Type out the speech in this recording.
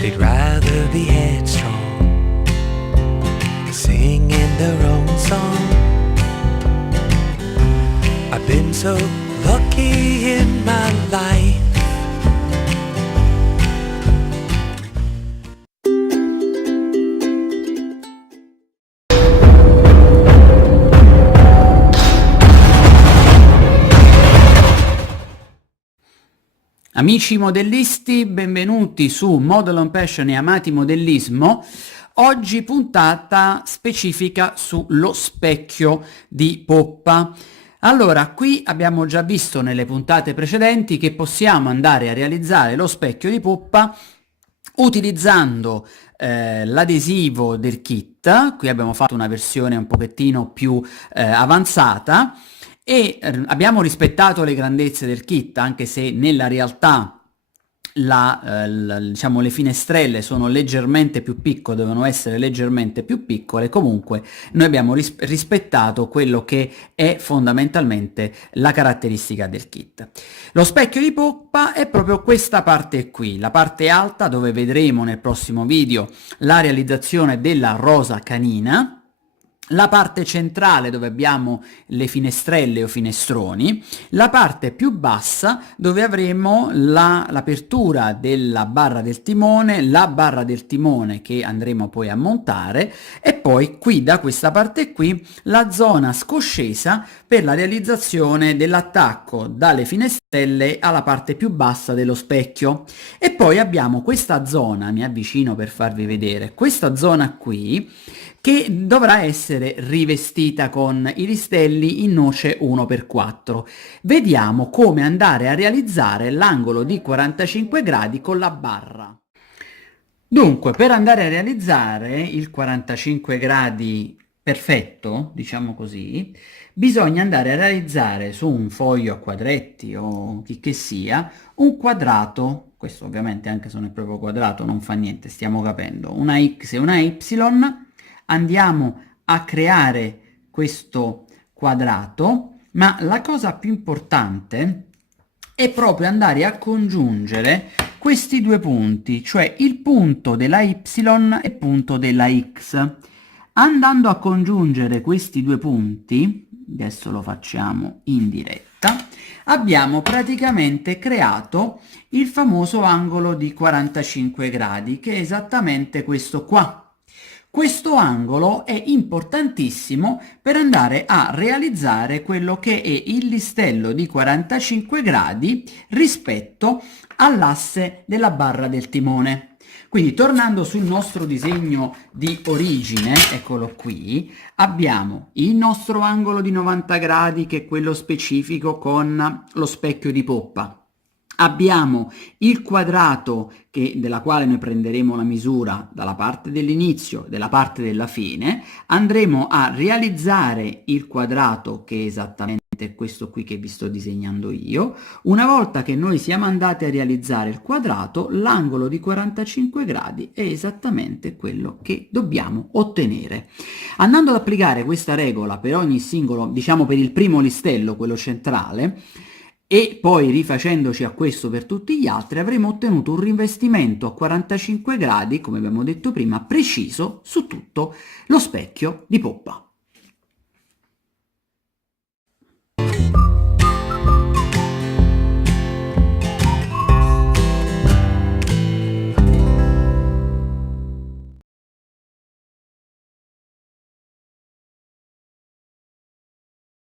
They'd rather be headstrong, singing their own song. I've been so lucky in my life. Amici modellisti, benvenuti su Model on Passion e Amati Modellismo. Oggi puntata specifica sullo specchio di poppa. Allora, qui abbiamo già visto nelle puntate precedenti che possiamo andare a realizzare lo specchio di poppa utilizzando l'adesivo del kit. Qui abbiamo fatto una versione un pochettino più avanzata. E abbiamo rispettato le grandezze del kit, anche se nella realtà diciamo, le finestrelle sono leggermente più piccole, devono essere leggermente più piccole. Comunque noi abbiamo rispettato quello che è fondamentalmente la caratteristica del kit. Lo specchio di poppa è proprio questa parte qui, la parte alta, dove vedremo nel prossimo video la realizzazione della rosa canina, la parte centrale dove abbiamo le finestrelle o finestroni, la parte più bassa dove avremo l'apertura della barra del timone, la barra del timone che andremo poi a montare, e poi qui da questa parte qui la zona scoscesa per la realizzazione dell'attacco dalle finestrelle alla parte più bassa dello specchio. E poi abbiamo questa zona, mi avvicino per farvi vedere, questa zona qui che dovrà essere rivestita con i listelli in noce 1x4. Vediamo come andare a realizzare l'angolo di 45 gradi con la barra. Dunque, per andare a realizzare il 45 gradi perfetto, diciamo così, bisogna andare a realizzare su un foglio a quadretti o chi che sia, un quadrato. Questo ovviamente, anche se non è proprio quadrato, non fa niente, stiamo capendo, una X e una Y. Andiamo a creare questo quadrato, ma la cosa più importante è proprio andare a congiungere questi due punti, cioè il punto della Y e il punto della X. Andando a congiungere questi due punti, adesso lo facciamo in diretta, abbiamo praticamente creato il famoso angolo di 45 gradi, che è esattamente questo qua. Questo angolo è importantissimo per andare a realizzare quello che è il listello di 45 gradi rispetto all'asse della barra del timone. Quindi, tornando sul nostro disegno di origine, eccolo qui, abbiamo il nostro angolo di 90 gradi, che è quello specifico con lo specchio di poppa. Abbiamo il quadrato della quale noi prenderemo la misura dalla parte dell'inizio e dalla parte della fine. Andremo a realizzare il quadrato, che è esattamente questo qui che vi sto disegnando io. Una volta che noi siamo andati a realizzare il quadrato, l'angolo di 45 gradi è esattamente quello che dobbiamo ottenere. Andando ad applicare questa regola per ogni singolo, diciamo per il primo listello, quello centrale, e poi rifacendoci a questo per tutti gli altri, avremo ottenuto un rivestimento a 45 gradi, come abbiamo detto prima, preciso su tutto lo specchio di poppa.